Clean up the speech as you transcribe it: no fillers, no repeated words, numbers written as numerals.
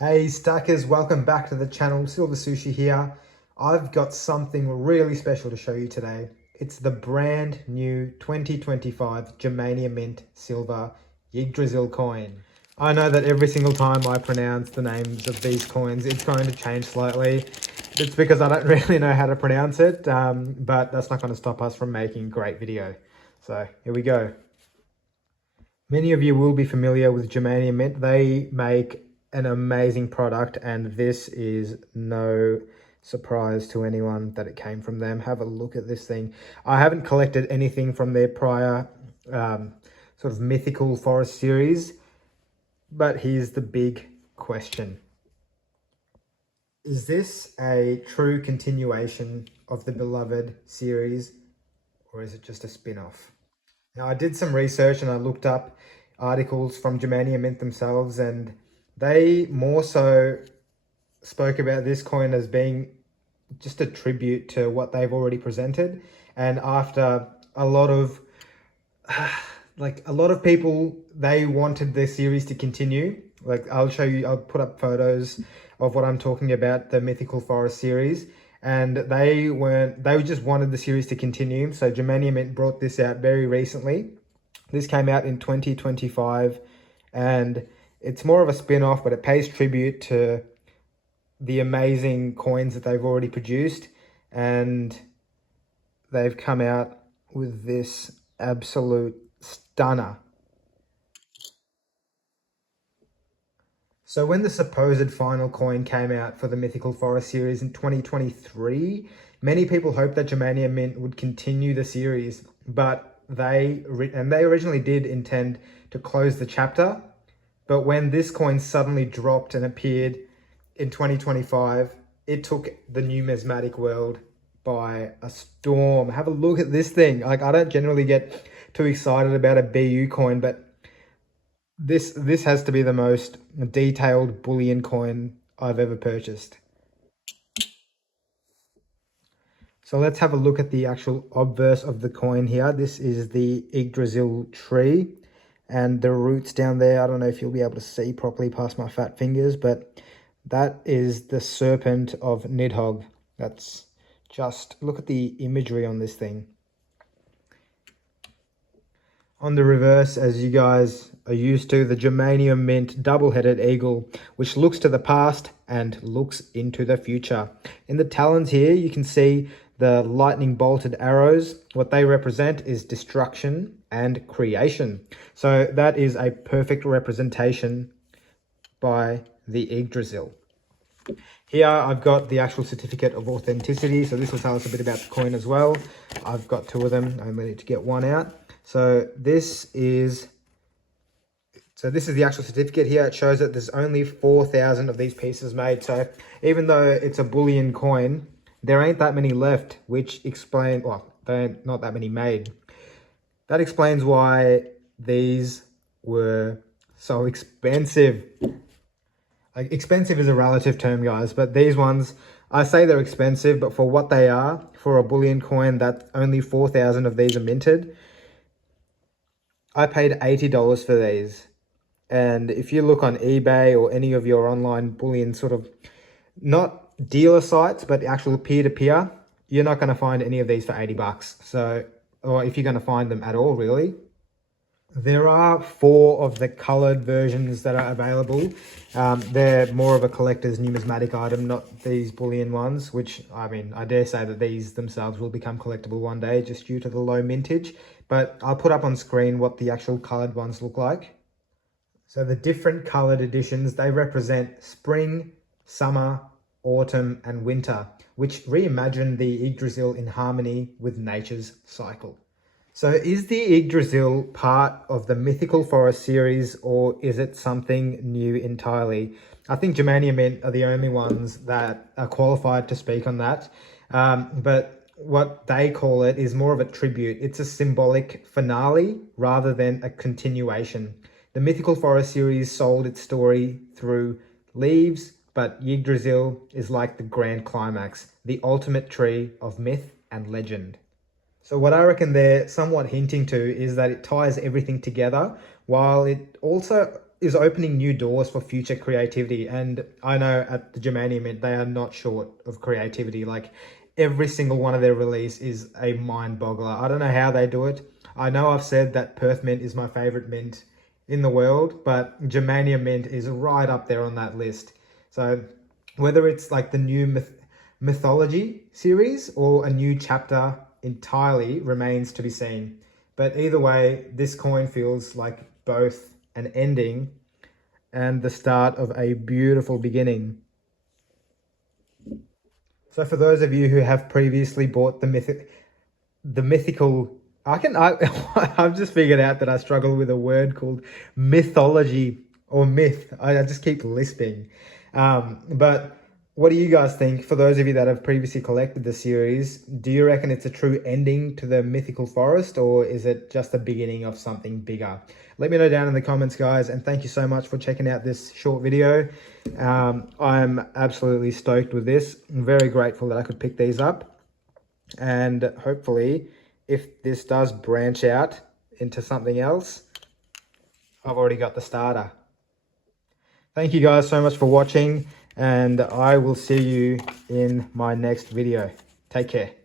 Hey stackers, welcome back to the channel. Silver Sushi here. I've got something really special to show you today. It's the brand new 2025 Germania Mint Silver Yggdrasil coin. I know that every single time I pronounce the names of these coins, it's going to change slightly. It's because I don't really know how to pronounce it, but that's not going to stop us from making a great video. So here we go. Many of you will be familiar with Germania Mint. They make an amazing product, and this is no surprise to anyone that it came from them. Have a look at this thing. I haven't collected anything from their prior sort of Mythical Forest series, but here's the big question. Is this a true continuation of the beloved series, or is it just a spin-off? Now, I did some research and I looked up articles from Germania Mint themselves, and they more so spoke about this coin as being just a tribute to what they've already presented. And after a lot of people, they wanted their series to continue. Like, I'll show you, I'll put up photos of what I'm talking about, the Mythical Forest series. And they just wanted the series to continue. So Germania Mint brought this out very recently. This came out in 2025, and it's more of a spin-off, but it pays tribute to the amazing coins that they've already produced. And they've come out with this absolute stunner. So when the supposed final coin came out for the Mythical Forest series in 2023, many people hoped that Germania Mint would continue the series, but they originally did intend to close the chapter. But when this coin suddenly dropped and appeared in 2025, it took the numismatic world by a storm. Have a look at this thing. Like, I don't generally get too excited about a BU coin, but this has to be the most detailed bullion coin I've ever purchased. So let's have a look at the actual obverse of the coin here. This is the Yggdrasil tree, and the roots down there, I don't know if you'll be able to see properly past my fat fingers, but that is the serpent of Nidhogg. That's just, look at the imagery on this thing. On the reverse, as you guys are used to, the Germania Mint double-headed eagle, which looks to the past and looks into the future. In the talons here, you can see the lightning bolted arrows. What they represent is destruction and creation. So that is a perfect representation by the Yggdrasil. Here I've got the actual certificate of authenticity. So this will tell us a bit about the coin as well. I've got two of them. I only need to get one out. So this is the actual certificate here. It shows that there's only 4,000 of these pieces made. So even though it's a bullion coin, there ain't that many left, which explain, well, there ain't not that many made. That explains why these were so expensive. Like, expensive is a relative term, guys, but these ones, I say they're expensive, but for what they are, for a bullion coin that only 4,000 of these are minted, I paid $80 for these. And if you look on eBay or any of your online bullion sort of, not dealer sites, but actual peer-to-peer, you're not going to find any of these for 80 bucks. So, or if you're going to find them at all, really. There are 4 of the colored versions that are available. They're more of a collector's numismatic item, not these bullion ones, which, I mean, I dare say that these themselves will become collectible one day just due to the low mintage. But I'll put up on screen what the actual colored ones look like. So the different colored editions, they represent spring, summer, autumn, and winter, which reimagine the Yggdrasil in harmony with nature's cycle. So is the Yggdrasil part of the Mythical Forest series, or is it something new entirely? I think Germania Mint are the only ones that are qualified to speak on that. But what they call it is more of a tribute. It's a symbolic finale rather than a continuation. The Mythical Forest series sold its story through leaves, but Yggdrasil is like the grand climax, the ultimate tree of myth and legend. So what I reckon they're somewhat hinting to is that it ties everything together, while it also is opening new doors for future creativity. And I know at the Germania Mint, they are not short of creativity. Like every single one of their release is a mind boggler. I don't know how they do it. I know I've said that Perth Mint is my favorite mint in the world, but Germania Mint is right up there on that list. So whether it's like the new mythology series or a new chapter entirely remains to be seen. But either way, this coin feels like both an ending and the start of a beautiful beginning. So for those of you who have previously bought the mythical, I've just figured out that I struggle with a word called mythology or myth. I just keep lisping. But what do you guys think? For those of you that have previously collected the series, do you reckon it's a true ending to the Mythical Forest, or is it just the beginning of something bigger? Let me know down in the comments, guys, and thank you so much for checking out this short video. I'm absolutely stoked with this. I'm very grateful that I could pick these up, and hopefully if this does branch out into something else, I've already got the starter. Thank you guys so much for watching, and I will see you in my next video. Take care.